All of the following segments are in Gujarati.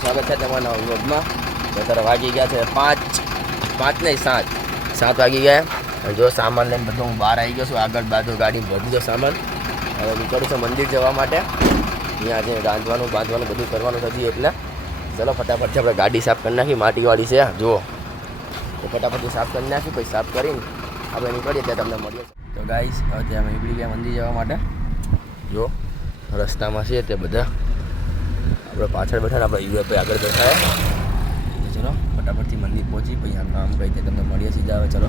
સ્વાગત છે તમારા વ્લોગમાં. અત્યારે વાગી ગયા છે 5 નહીં 7 વાગી ગયા. જો સામાન લઈને બધો હું બહાર આવી ગયો છું. આગળ બાજુ ગાડી ભરી દીધો સામાન. હવે નીકળું છું મંદિર જવા માટે. અહીંયા જે બાંધવાનું બધું કરવાનું થતી એટલે ચલો ફટાફટથી આપણે ગાડી સાફ કરી નાખી. માટીવાળી છે જુઓ, તો ફટાફટથી સાફ કરી નાખી. પછી સાફ કરીને આપણે નીકળીએ ત્યાં તમને મળીએ. તો ગાઈસ અત્યારે અમે નીકળી ગયા મંદિર જવા માટે. જો રસ્તામાં છે તે બધા આપણે પાછળ બેઠા, આપણે યુએપી આગળ બેઠા. ચલો ફટાફટથી મંદિર પહોંચી પછી આ કામ કરી તે તમને મળીએ સીધા. હવે ચલો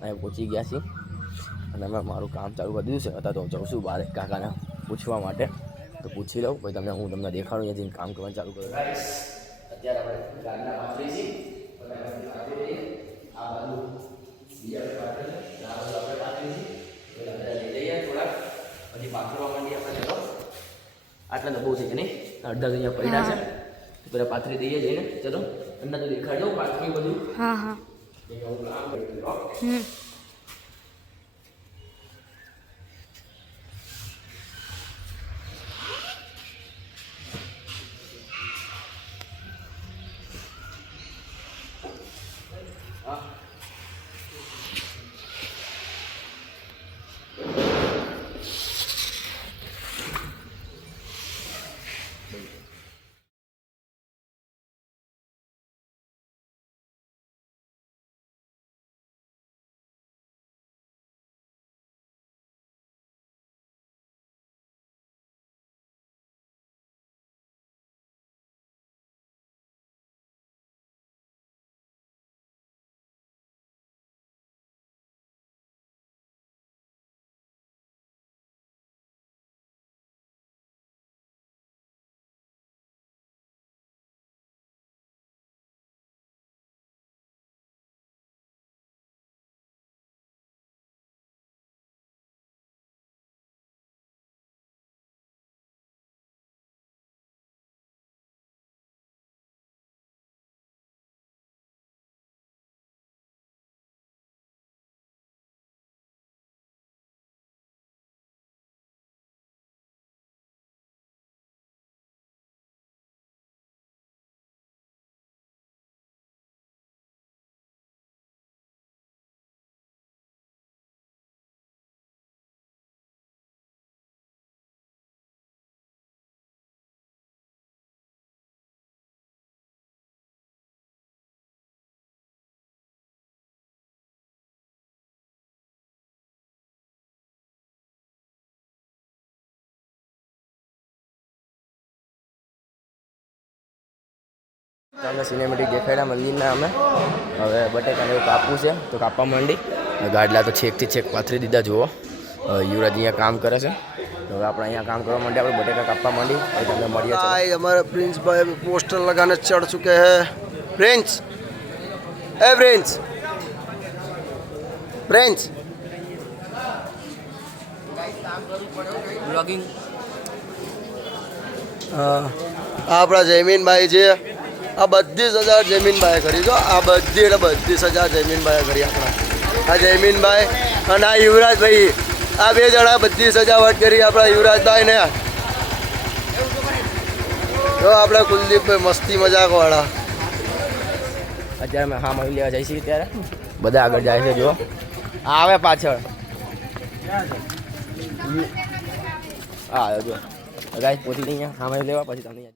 અહીંયા પહોંચી ગયા છીએ અને અમે મારું કામ ચાલુ કરી દીધું છે. અત્યારે તો હું જાઉં છું બહાર કાકાને પૂછવા માટે, તો પૂછી લઉં પછી તમને દેખાડું અહીંયાથી કામ કરવાનું ચાલુ કરું. અત્યારે આપણે ગાડીના પાછળ છીએ. આ બાજુ બીજા પાછળ છે, આ બાજુ આપણે પાછળ છીએ. લઈ જઈએ થોડાક પછી પાથરવા માંડીએ આપણે. ચલો આટલા તો બહુ છે કે નહીં, અડધા અહીંયા પડ્યા છે. પેલા પાથરી દઈએ જઈને. ચલો અંદર તો દેખાડજો પાથરી બધું. હા હા અમે સિનેમેટિક દેખાડ્યા મંદિરના. અમે હવે બટેકાને એવું કાપવું છે તો કાપવા માંડી. ગાડલા તો છેકથી છેક પાથરી દીધા. જુઓ યુવરાજ અહીંયા કામ કરે છે. તો હવે આપણે અહીંયા કામ કરવા માંડીએ. આપણે બટેકા કાપવા માંડી પછી તમને મળીએ. हमारे प्रिंस भाई पोस्टर लगाने चढ़ चुके हैं. प्रिंस ए प्रिंस प्रिंस બ્લોગિંગ આપણા જયમીનભાઈ છે. આ બધી સજા જયમીનભાઈએ કરી જો. આ બધી સજા જયમીનભાઈએ કરી આપણા. આ જયમીનભાઈ અને આ યુવરાજભાઈ, આ બે જણા બધી સજાવટ કરી આપણા યુવરાજભાઈ ને. જો આપણે કુલદીપભાઈ મસ્તી મજાકવાળા. અત્યારે અમે હા મળી લેવા જઈશું. ત્યારે બધા આગળ જાય છે. જો આવે પાછળ હા જો ગાઈસ પહોંચી ગઈ અહીંયા હા મળી લેવા. પછી તમને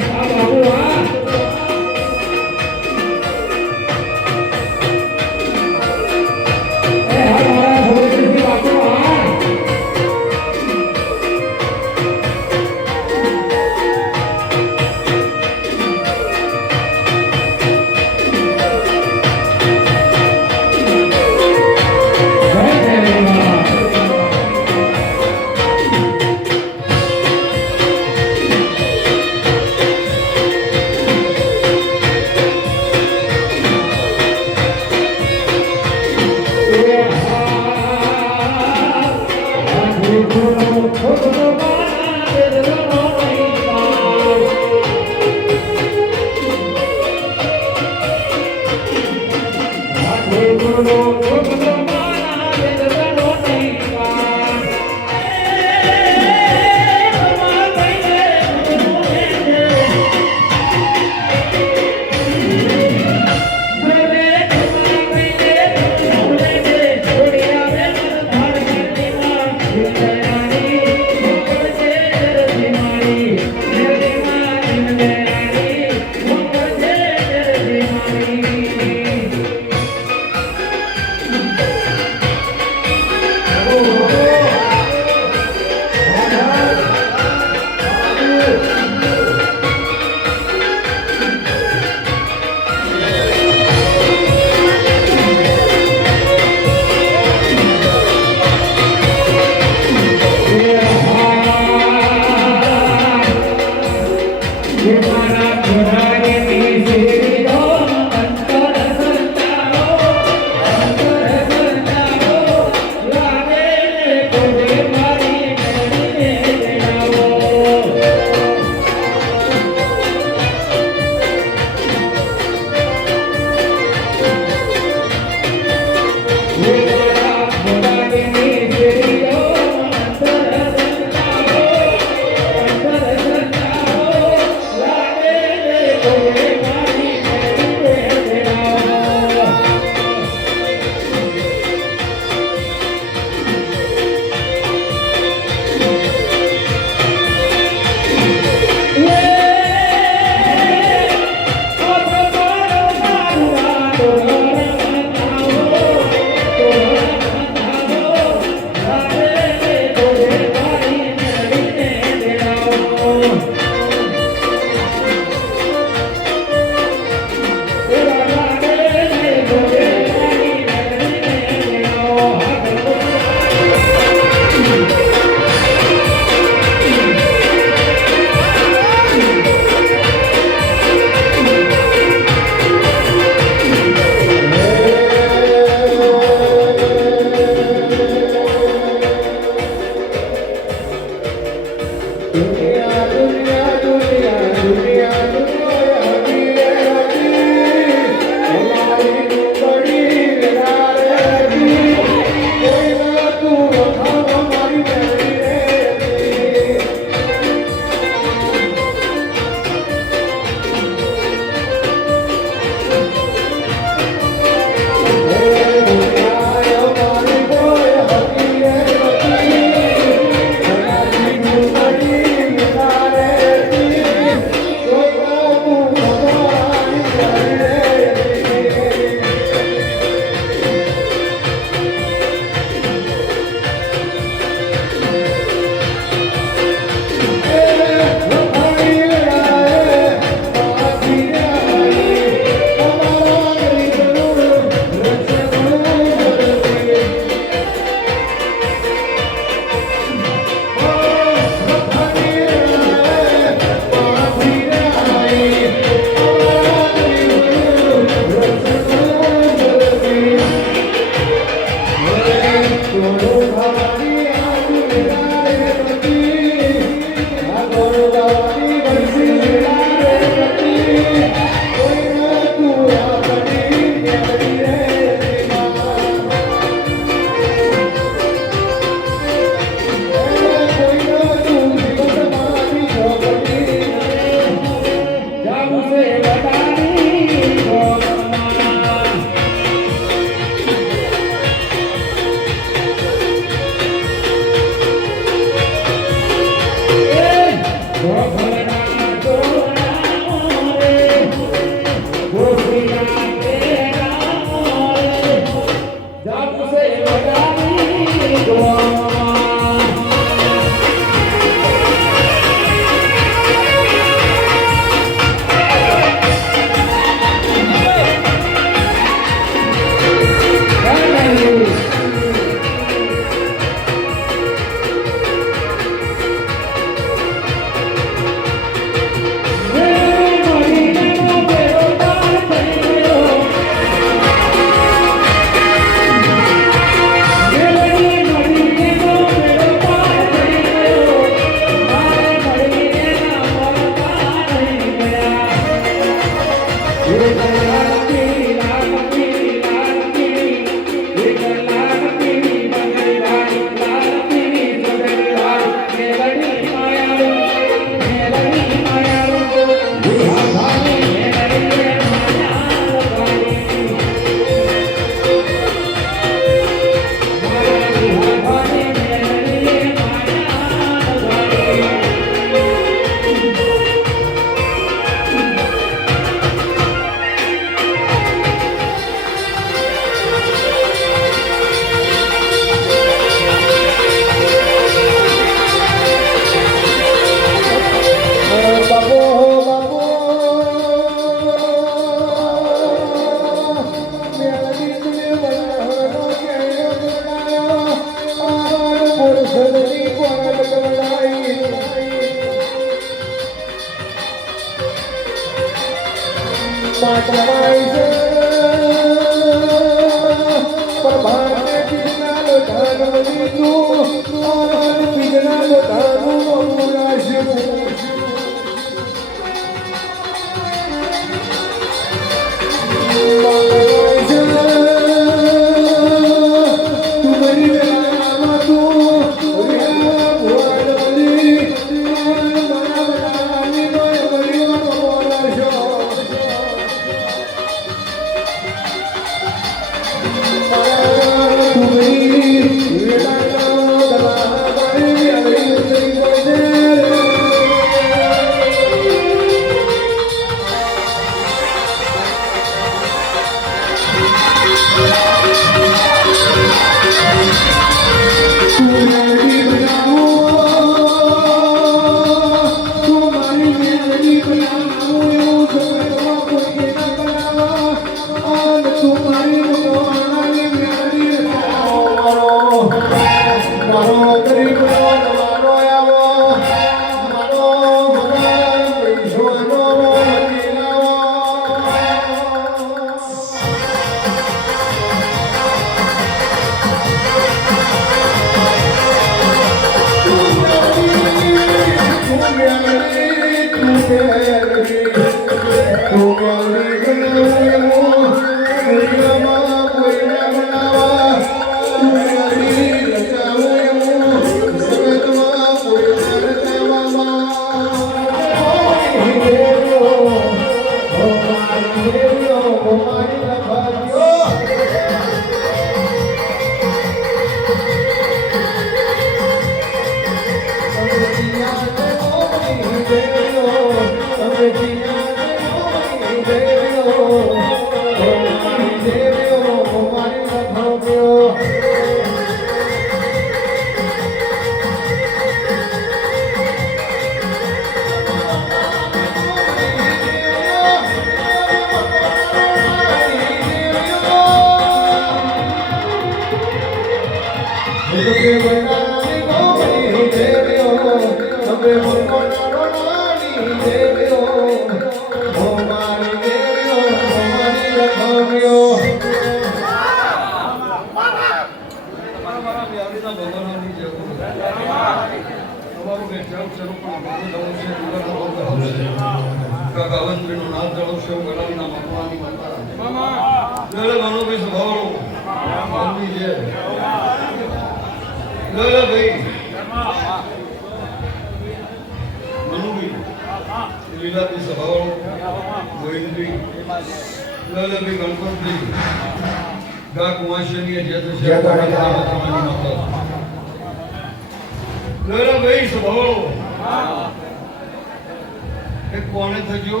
કોને થજો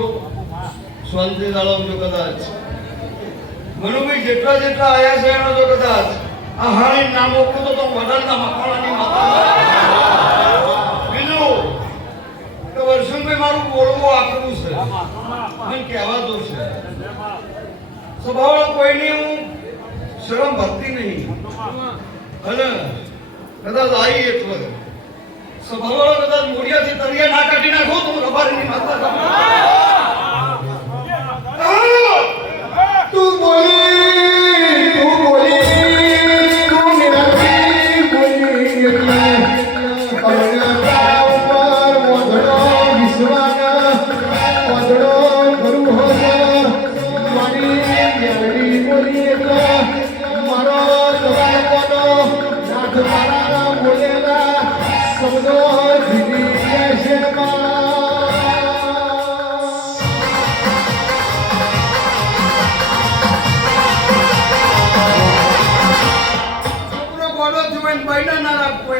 સ્વંતી દાડો જો કદાચ મનુભાઈ જેટલા જેટલા આયા છે એનો જો કદાચ આ હારી નામો કુતો તો વડાલના મકવાણાની માતા બીજું તો વર્ષોમાં મારું બોલવું આખું છે મને કહેવાતું છે સ્વભાવ કોઈની હું શરમ ભક્તિ નહીં અને કદાચ આવી એટલે સ્વભાવ કદાચ મોડિયાથી તરિયા ના કાઢી નાખો તો હું રબારીની માતા તું બોલી તું નિરાતી બોલી અમને તારા ઉપર વધડો વિશ્વાના વધડો કરું હોત મારી મેરડી બોલી એટલે મારો દબાણનો નાથ મારા બોલેલા શબ્દો ધીરી જશે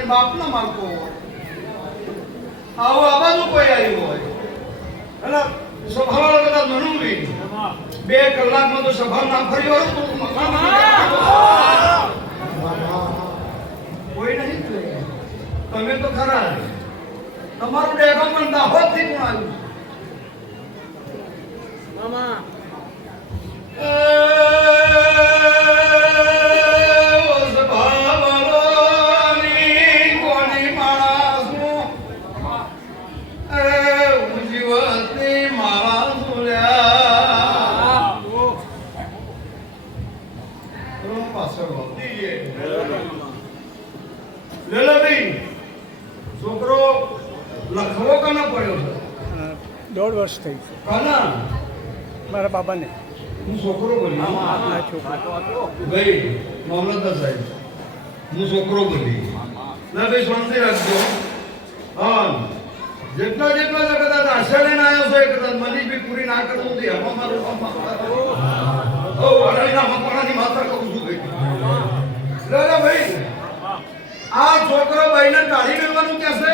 બાપ ના મારતો આવો આબાજુ કોઈ આવ્યું હોય અને સ્વભાવ કદાચ મનું બી 2 કલાકમાં તો સભા ના ફરી વળું તો કોઈ નહીં તમે તો ખરા તમારું ડેગા પણ દાહોદ થી કોણ આવ્યું મામા લેલાભાઈ છોકરો લખવો કના પડ્યો છે 1.5 વર્ષ થઈ છે કના મારા બાબાને હું છોકરો બની આપના છોકરા ભાઈ મામલતદાર સાહેબ હું છોકરો બની ના ભાઈ શાંતિ રાખજો હા જેટલા જેટલા કદાચ આશા લઈને આવ્યો છે કદાચ મની બી પૂરી ના કરવું તે હવા મારું વાડાની માતા કહું છું ભાઈ દાદા ભાઈ આ છોકરો ભાઈને કાઢી મેળવાનું કહેશે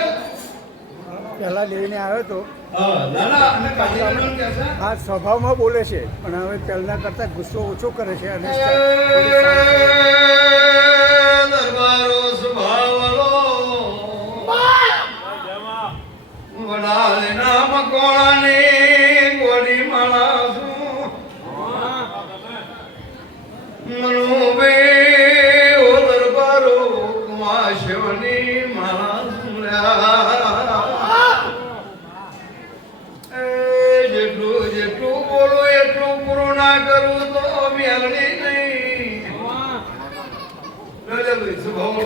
પહેલાં લઈને આવ્યો હતો હા દાદા અને કાઢી મેળવાનું કહેશે આ સ્વભાવમાં બોલે છે પણ હવે પહેલાં કરતાં ગુસ્સો ઓછો કરે છે અને દરબારો સ્વભાવલો વડાલેના મકોણાની ગોળી માણાસું મનુબે ઓ દરબારો કુમાશવની માણાસું જેટલું જેટલું બોલું એટલું પૂરું ના કરું તો મેળવી નહીં સ્વભાવ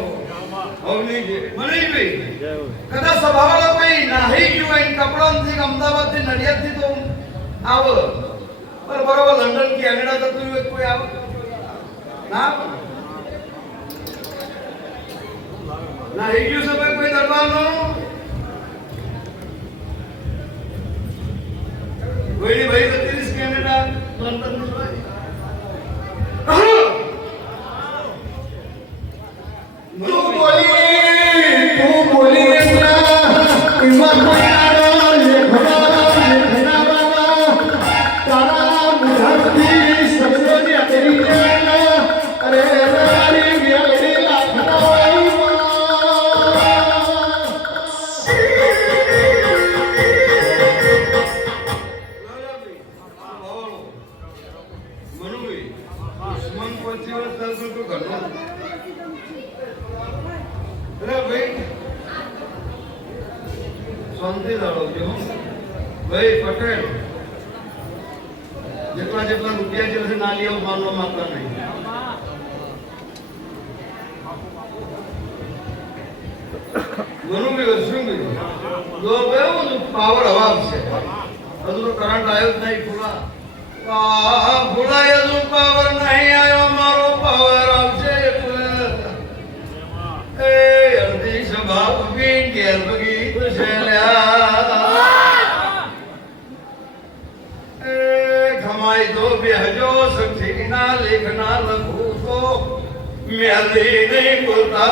કદાચ સ્વભાવ કોઈ નાહી ગયું હોય કપડાથી અમદાવાદ થી નડિયાદ થી તો આવો પણ બરોબર લંડન કેનેડા જતું હોય કોઈ આવો ના નાહી ગયું છે ભાઈ કોઈ દરબાર નો કોઈ ભાઈ જતી કેનેડા લંડન નું તું બોલી એમાં કોઈ તારા મુઢાથી સસરોની અતરી અરે મારી વ્યાલી શાંતિ જાળવજો ભાઈ પટેલ જેટલા જેટલા રૂપિયા છે ના લેવું માનવા માંગતા નહીં ઘણું બી શું બીજું જો કેવું પાવર હવા છે હજુ તો કરંટ આવ્યો જ નહીં ફૂલા હજુ પાવર નહીં આવ્યો મારો પાવર આવશે એટલે એ અડધી સભા ઉભી ઘેર બગી છે ખમાઈ દો બેહજો સખી ના લેખના લખું તો મેલી નહીં બોલતા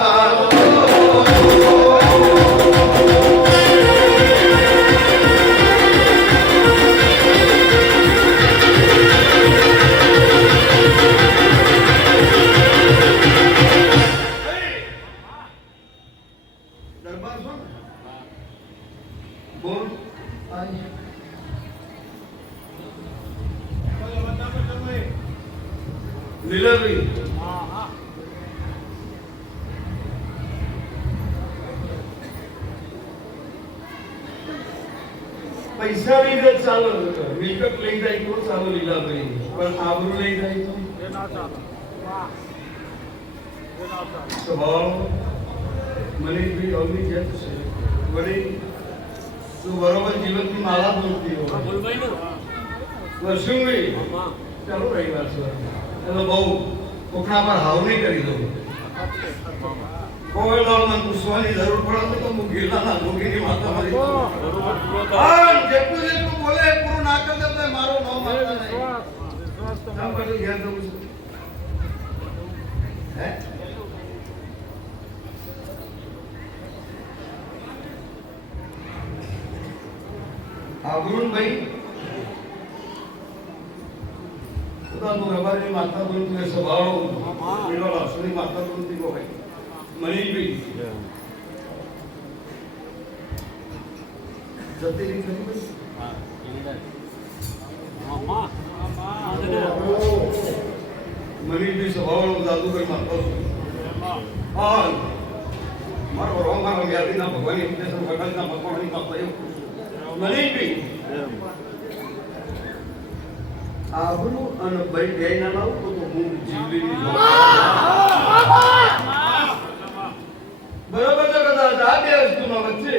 દરબાર છો બોલ લીલાભાઈ પૈસા લઈ જાય ચાલો મિલકત લઈ જાય તો ચાલો લીલાભાઈ પણ આબરૂ લઈ જાય તો સ્વભાવ મનીષભાઈ અવની જેમ છે વળી તું બરોબર જીવનની માલા દોરતી હોય વર્ષુભાઈ ચાલો રવિવાર છે એટલે બહુ કોકના પર હાવ નહીં કરી દઉં કોઈ દાળ મને પૂછવાની જરૂર પડે તો હું ગીરલાના જોગીની માતા મારી જેટલું જેટલું બોલે એ પૂરું ના કરી દે તો મારો નામ મારતા નહીં નામ પછી ઘેર જવું છું હે ભાઈ પોતાનું વ્યવહારની માતા બોલતી સ્વભાવ મેળો લાસણી માતા બોલતી કો ભાઈ મનીષભાઈ જતી રહી ખરી મનીષભાઈ સ્વભાવ જાદુગર માતા હા મારો રોમ મારો વ્યાપીના ભગવાનની ઉદ્દેશ ભગવાનના ભગવાનની માતા એવું મનીષભાઈ આબરૂ અને ભાઈ બે ના લાવ તો હું જીવલીની બરોબર છે કદાચ આ બે વસ્તુના વચ્ચે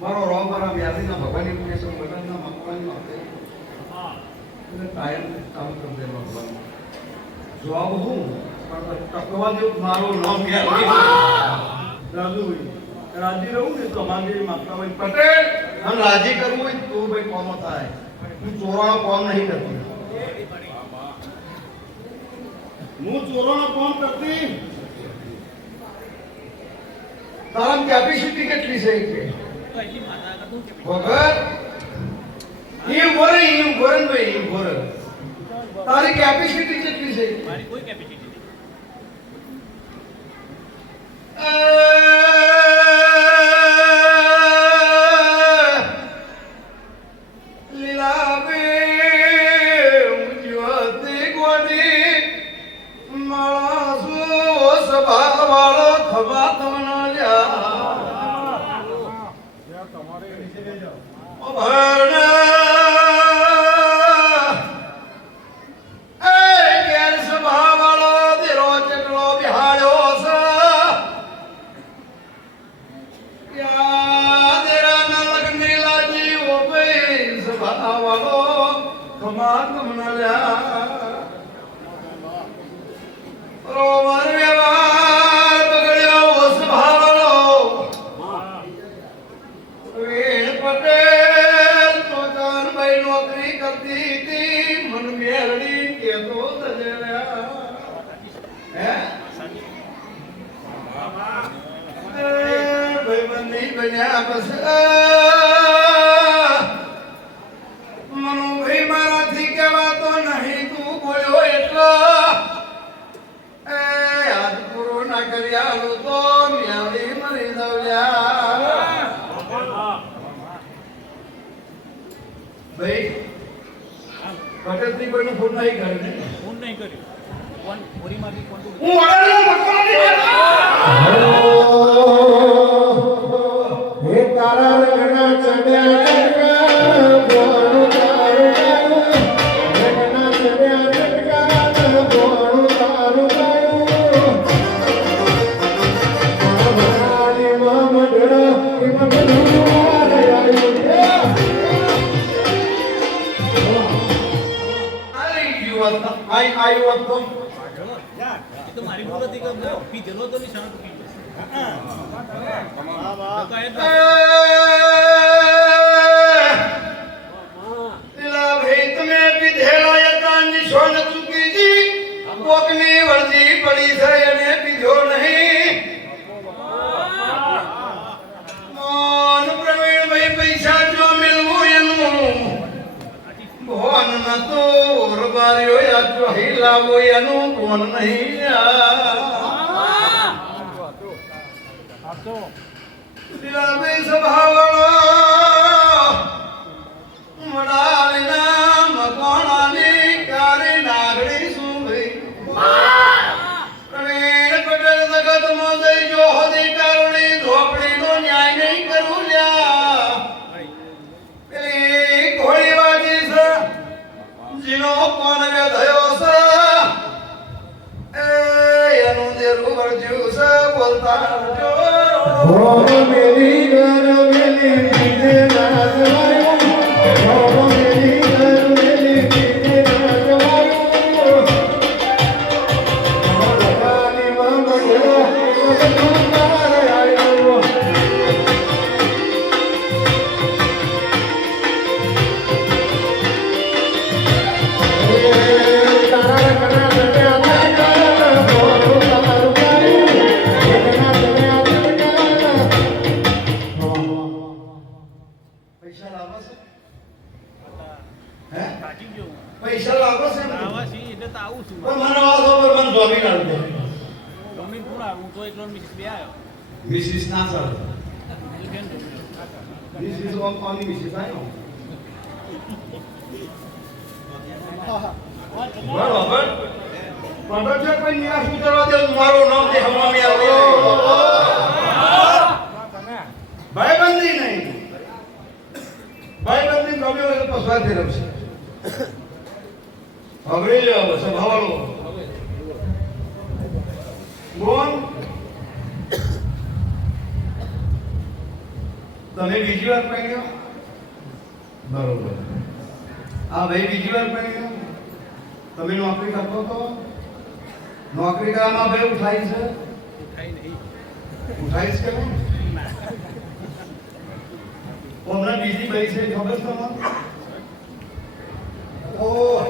મારો રોમારા વ્યાસીના ભગવાનની પુણ્ય ભગવાનના મકવાની માટે એટલે કાયમ કામ કરજે ભગવાન જવાબ હું પણ ટકવા જેવું મારો નામ રાજુભાઈ રાજી રહું ને તો અમારી માતાભાઈ પટેલ અને રાજી કરવું હોય તો ભાઈ કોમ થાય હું ચોરાનો કોમ નહીં કરતી હું ચોરાનો કોમ કરતી તારા કેપેસિટી કેટલી છે કે વગર એ ભરે ભાઈ એ ભરે તારી કેપેસિટી કેટલી છે મારી કોઈ કેપેસિટી લીલા બે ઉજવતી ગોડી માળસો સભા વાળો ખબા તમનો લ્યા મનુભાઈ મારાથી કહેવાતો નહીં તું બોલ્યો એટલો યાદ પૂરો ના કર્યા તો મ્યાળી મરી દવ્યા ભાઈ પટેલથી કોઈનો ફોન નહીં કર્યો ને ફોન નહીં કર્યો કોણ ઓરીમાંથી કોણ હું ઓર્ડર હે તારા લગના ચડ્યા ચડકા બોણું તારું ગાયું લગના ચડ્યા ચડકા બોણું તારું ગાયું મારી મમડળો એ મમડળું આવ્યું આઈ વાત તો મારી ભૂલ હતી કે પીધેલો તો નહીં શાંત પી લીલા ભાઈ તમે પીધેલા હતા નિશોન ચૂકીજી કોકની વર્દી પડી છે અને પીધો નહીં મોન પ્રવીણભાઈ પૈસા જો મેળવું એનું ભોન નતો રબાર્યો યાચો હિલાવો એનું ભોન નહીં લીલાભાઈ સભાવાળો મડાલીના મકોણાની કારી નાગડી શું ભાઈ પ્રવીણ પટેલ જગતમાં જઈ જો હદી કારણી ઝોપડીનો ન્યાય નહીં કરું લ્યા પેલી ઘોડીવાજી છે જીનો કોણ થયો છે એનું દેરું વર્જ્યું છે બોલતા જો ઓ મેરી ઘર મેલી દીજે નાચવાયું ઓ મેરી ઘર મેલી દીજે નાચવાયું લગાની મમડળો મમડળું તારે આવ્યું તારા કના ચડ્યા ચડકા બોણું તારું ગાયું લગના ચડ્યા પૈસા લાવો છે હે કાઢી ગયો પૈસા લાવો છે આવા છીએ એટલે તો આવું છું પણ મને વાતો પર મને જોબી ના દે ગમે પૂરા હું તો એકલો મિસિસ બે આવ્યો મિસિસ ના ચાલે એટલે કેમ જવું? મિસિસ ઓની મિસિસ આયો બરાબર પણ છે કોઈ નિરાશ ઉતરવા દે મારો નામ દે હમણાં મે ભાઈબંધી નહીં ભાઈબંધી ગમે હોય તો પસાર થઈ રહ્યો છે હવે લ્યો સભાવાળો બોન તમે બીજી વાર પહેર્યો બરોબર આ ભાઈ બીજી વાર પહેર્યો તમે નોકરી કરતો તો નોકરી કરવામાં ભાઈ ઉઠાઈ છે ઉઠાઈશ કે નહીં? હમણાં બીજી ભાઈ છે ખબર છે તમને? ઓહ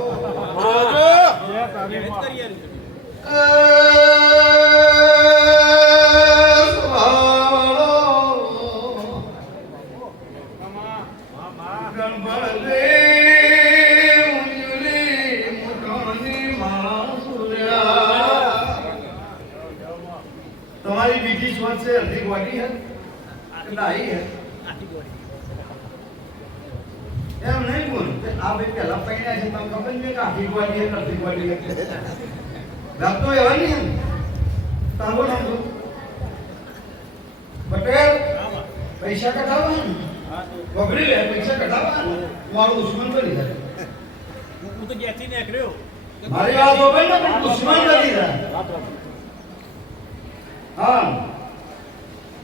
તમારી બીજી શોધ છે અડધી ગોટી હે નાઈ હે એમ નહીં બોલ આ ભાઈ પેલા પૈણા છે તમને ખબર છે કે આખી ગોટી હે અડધી ગોટી હે વાત તો એવા નહીં તારો નામ બોલ પટેલ પૈસા કઢાવવા બગડી લે પૈસા કઢાવવા મારો દુશ્મન બની જાય હું તો જ્યાંથી નીકળ્યો મારી વાત હોવે ને પણ દુશ્મન બની જાય હા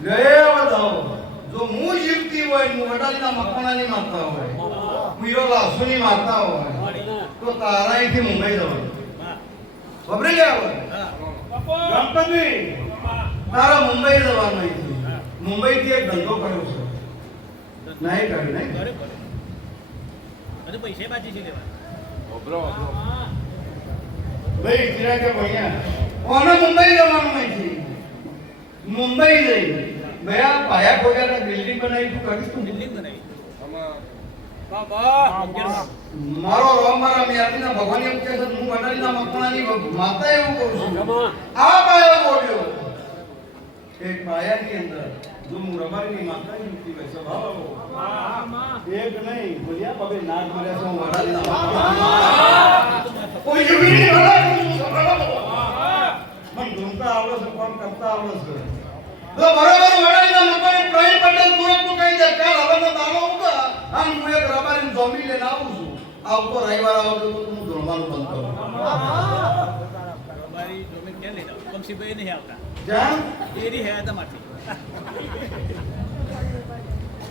લે બતાવો જો હું જીવતી હોય હું વડાલીના મકાનાની મારતા હોય મીરો લાસુની મારતા હોય તો તારા અહીંથી મુંબઈ જવાનું ખબરી લે હવે ગણપતિ તારા મુંબઈ જવાનું અહીંથી મુંબઈ થી એક ધંધો કર્યો છે નહીં કર્યો નહીં અરે પૈસા બાજી છે લેવા ભાઈ ચિરા કે ભૈયા ઓને મુંબઈ જવાનું અહીંથી મુંબઈ જઈ મેં પાયા ખોલ્યા બિલ્ડિંગ બનાવી તું કરીશ તું બિલ્ડિંગ બનાવી મારો રોમ મારા મિયાદીના ભગવાન એમ કહે છે હું વડાલીના મકવાણાની માતા એવું કહું છું આ પાયો બોલ્યો એક પાયાની અંદર જો હું રબારીની માતા યુક્તિ હોય સ્વભાવ એક નહીં બોલ્યા પગે નાક માર્યા છે હું વડાલીના મકવાણાની કોઈ યુગીની વડાલી મને ધૂમતા આવડે છે કોણ કરતા આવડે છે તો બરોબર વડાલીના મકવાણે પ્રવીણ પટેલ તુરંત તું કહી દે કાલ હવાનો દાડો ઉગા આમ હું એક રબારીની જોમી લઈને આવું છું આવતો રવિવાર આવતો તો હું ધોળવાનું બંધ કરું મારી જમીન ક્યાં લઈ જાવ પક્ષીભાઈ નહીં આવતા જામ એરી હે તમારથી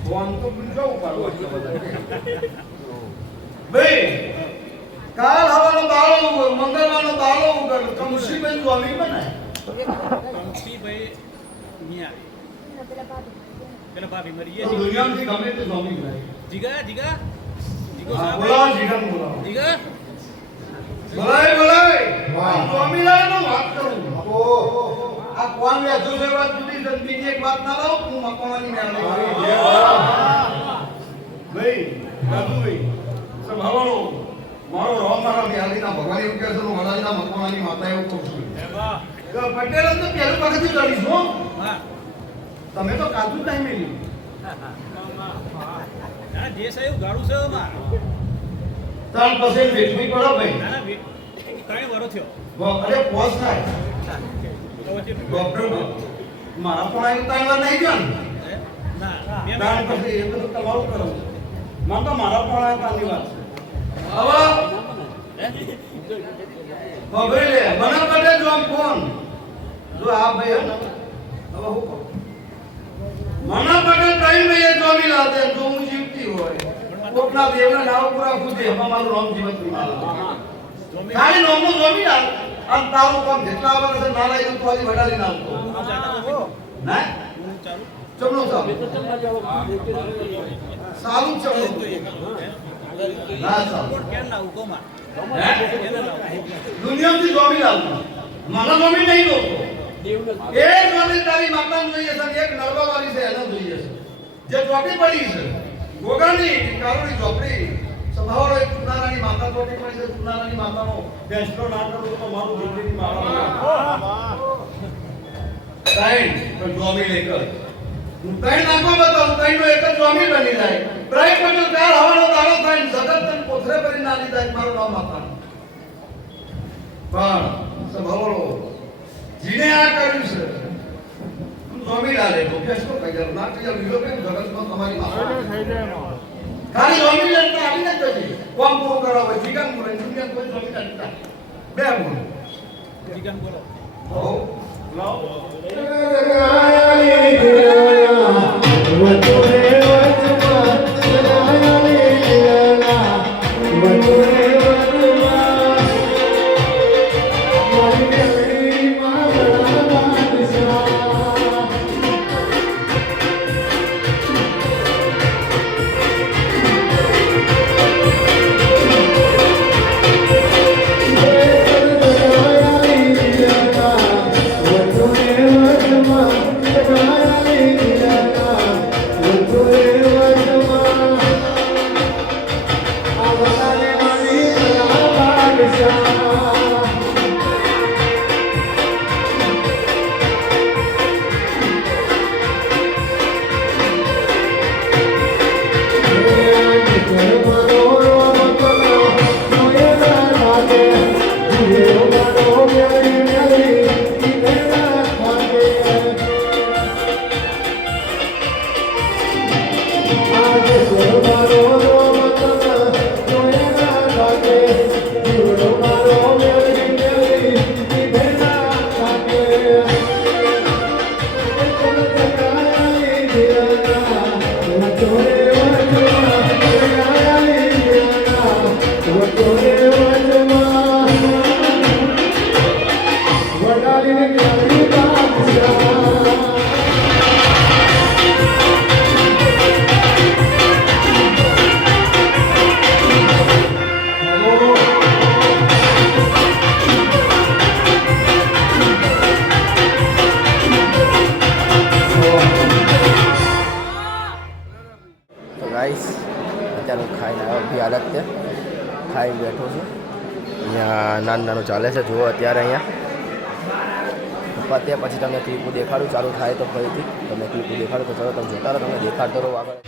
ફોન તો પૂછો પાડો ભાઈ કાલ હવાનો દાડો મંગળવારનો દાડો ઉગર તો મુસીબત જોમી બનાય પક્ષીભાઈ નહીં આવે પેલા ભાભી મરી તો ગયા દુનિયામાંથી ગમે તે જોમી બનાય જીગા જીગા જીગો હા, સાહેબ બોલાવો જીગન બોલાવો જીગા બોલાય જોમી લાય તો વાત કરું આ કોણ વેચો છે વાત જુદી છે બીજી એક વાત ના લાવ હું મકવાણાની મેળવી ભાઈ રાજુભાઈ સંભાળો મારો રોમ મારા મ્યાલીના ભગવાન એવું કહે છે હું વડાલીના મકવાણાની માતા એવું કહું છું કે પટેલ તો પહેલું પગથી ચડીશ હો હા તમે તો કાજુ ટાઈમે લીધું ના જે સાહેબ ગાડું છે માં ત્રણ પછી વેચવી પડો ભાઈ ના ના 3 વર્ષ થયો અરે પોસ થાય તો વચ્ચે ડોક્ટર મારા પણ આવી ત્રણ વાર નહીં ગયો ને ના બે ત્રણ પછી એ બધું તમારું કરો મને તો મારા પણ આવ્યા તાની વાત છે હવે લે મને પટેલ જો આમ ફોન જો આ ભાઈ હે ને હવે હું કહું મને પટેલ કઈ ભાઈ જોમી લાદે જો હું જીવતી હોય કોકના દેવના નાવ પૂરા ખુદે હવે મારું નામ જીવત નહીં ખાલી નામનું જોમી લાદ અને તારું કામ જેટલા આવે છે ના લઈ તો હજી વડાલી ના આવતો ના ચમનો સાહેબ સારું ચમનો ના સાહેબ કેમ ના ઉકોમાં દુનિયાથી જોમી લાવતો મને જોમી નહીં દોતો એક જોમી તારી માતાને જોઈએ છે એક નળવા વાળી છે એને જોઈએ છે જે ચોટી પડી છે ગોગાની કારોની ચોપડી સભાવાળો એક ચુનારાની માતા ચોટી પડી છે ચુનારાની માતાનો ફેસલો ના કરું તો મારું જિંદગી મારા તાઈન તો જોમી લેકર હું તાઈન નાખો બતાવું તાઈનો એક જ જોમી બની જાય પ્રાય પટેલ કાલ હવાનો દાડો થાય જગત પોથરે કરી ના લીધા મારું નામ માતા પણ સભાવાળો જીને આ કર્યું છે જોમી લાલે તો ફેસલો કઈ જરૂર ના કઈ વિલો કે જગતમાં તમારી માતા ખાલી જોમી લેતા આવી ન જતી કોમ પૂરો કરવા હોય જીગન બોલે દુનિયા કોઈ જોમી ના બે બોલ જીગન બોલો હો લાવ વતુરે હાલત છે. ખાઈ બેઠો છું. અહીંયા નાનું નાનું ચાલે છે જુઓ અત્યારે અહીંયા પતે પછી તમને ક્લિપો દેખાડું. ચાલુ થાય તો ફરીથી તમને ક્લિપો દેખાડું. તો ચલો તમે જોતા રહો, તમને દેખાડતો રહો આગળ.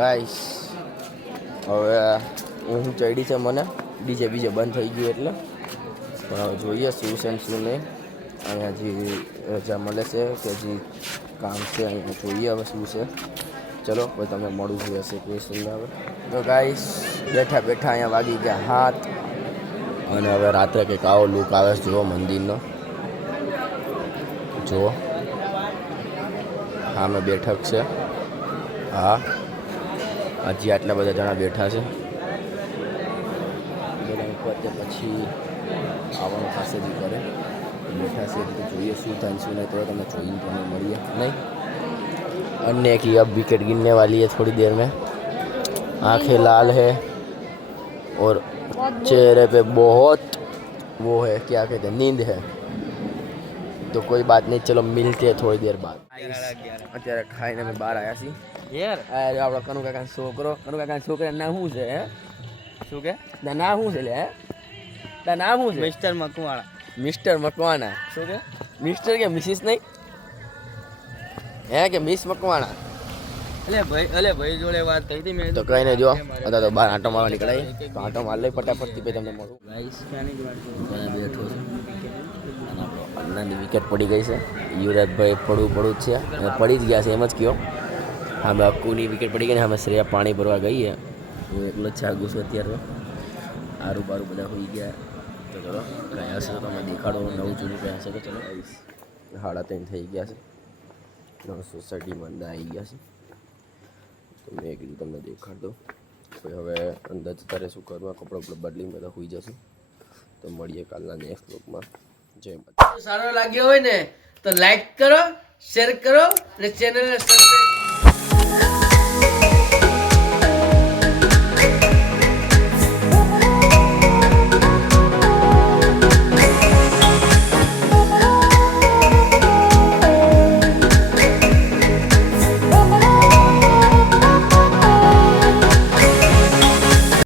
ગાઈસ હવે હું ચડી છે મને ડીજે બીજે બંધ થઈ ગયું એટલે પણ હવે જોઈએ શું છે ને શું નહીં. અહીંયા હજી રજા મળે છે કે હજી કામ છે અહીંયા જોઈએ હવે શું છે. ચલો કોઈ તમને મળવું જોઈએ હશે કોઈ શું આવે. તો ગાઈસ બેઠા બેઠા અહીંયા વાગી ગયા હાથ અને હવે રાત્રે કંઈક આવો લુક આવે છે જુઓ મંદિરનો. જુઓ હા મેં બેઠક છે. હા હજી આટલા બધા જણા બેઠા છે. બધા પછી આવવાનું પાસે બી કરે બેઠા છે તો જોઈએ શું થાય શું નહીં. તો તમને જોઈને તમને મળીએ नहीं. अन्य की अब विकेट गिरने वाली है थोड़ी देर में. आंखें लाल है और चेहरे पे बहुत वो है क्या कहते हैं नींद है. तो कोई बात नहीं चलो मिलते हैं थोड़ी देर बाद. અત્યારે ખાઈને અમે બહાર આવ્યા છીએ યાર. આપણા કનુ કાકા છોકરા ના શું છે હે શું કે ના શું છે લે હે તાર નામ શું છે? મિસ્ટર મકવાણા. મિસ્ટર મકવાણા શું કે મિસ્ટર કે મિસિસ નહીં હે કે મિસ મકવાણા? અલે ભાઈ જોડે વાત થઈ હતી મેં તો કઈ નહીં. જો અત્યારે તો બહાર આંટો મારવા નીકળાય તો આંટો માર લઈ ફટાફટથી પછી તમને મળું. ગાઈસ બેઠો છે અન્નાની વિકેટ પડી ગઈ છે. યુવરાજભાઈ પડવું જ છે અને પડી જ ગયા છે એમ જ કયો. અમે અક્કુની વિકેટ પડી ગઈ ને અમે શ્રેયા પાણી ભરવા ગઈએ હું એકલો જ જાગું છું અત્યારે આરું બારું બધા હોઈ ગયા તો ચલો ગયા હશે તો તમે દેખાડો નવું જૂનું ગયા હશે તો ચલો 3:30 થઈ ગયા છે સોસાયટીમાં અંદર આવી ગયા છે તો મેં કીધું તમને દેખાડ દઉં પછી હવે અંદર જતા રહીશું ઘરમાં કપડાં બદલીને બધા હોઈ જશું તો મળીએ કાલના નેક્સ્ટ બ્લોગમાં જય માતા સારો લાગ્યો હોય ને તો લાઈક કરો શેર કરો અને ચેનલને સબસ્ક્રાઈબ